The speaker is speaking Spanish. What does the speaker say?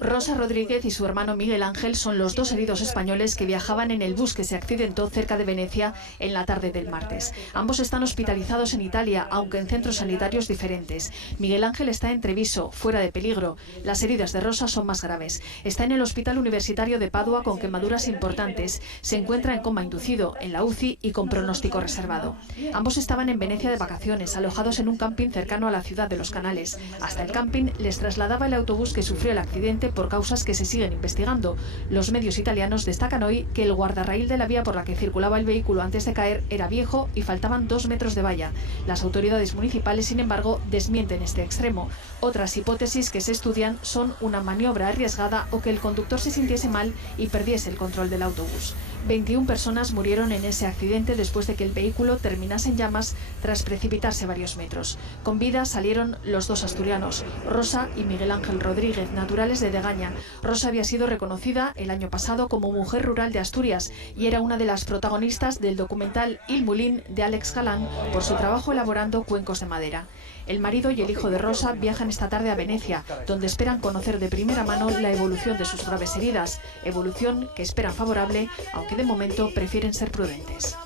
Rosa Rodríguez y su hermano Miguel Ángel son los dos heridos españoles que viajaban en el bus que se accidentó cerca de Venecia en la tarde del martes. Ambos están hospitalizados en Italia, aunque en centros sanitarios diferentes. Miguel Ángel está en Treviso, fuera de peligro. Las heridas de Rosa son más graves. Está en el Hospital Universitario de Padua con quemaduras importantes. Se encuentra en coma inducido, en la UCI y con pronóstico reservado. Ambos estaban en Venecia de vacaciones, alojados en un camping cercano a la ciudad de Los Canales. Hasta el camping les trasladaba el autobús que sufrió el accidente por causas que se siguen investigando. Los medios italianos destacan hoy que el guardarraíl de la vía por la que circulaba el vehículo antes de caer era viejo y faltaban 2 metros de valla. Las autoridades municipales, sin embargo, desmienten este extremo. Otras hipótesis que se estudian son una maniobra arriesgada o que el conductor se sintiese mal y perdiese el control del autobús. 21 personas murieron en ese accidente después de que el vehículo terminase en llamas tras precipitarse varios metros. Con vida salieron los dos asturianos, Rosa y Miguel Ángel Rodríguez, naturales de Degaña. Rosa había sido reconocida el año pasado como mujer rural de Asturias y era una de las protagonistas del documental Il Mulín de Alex Galán por su trabajo elaborando cuencos de madera. El marido y el hijo de Rosa viajan esta tarde a Venecia, donde esperan conocer de primera mano la evolución de sus graves heridas, evolución que esperan favorable, aunque de momento prefieren ser prudentes.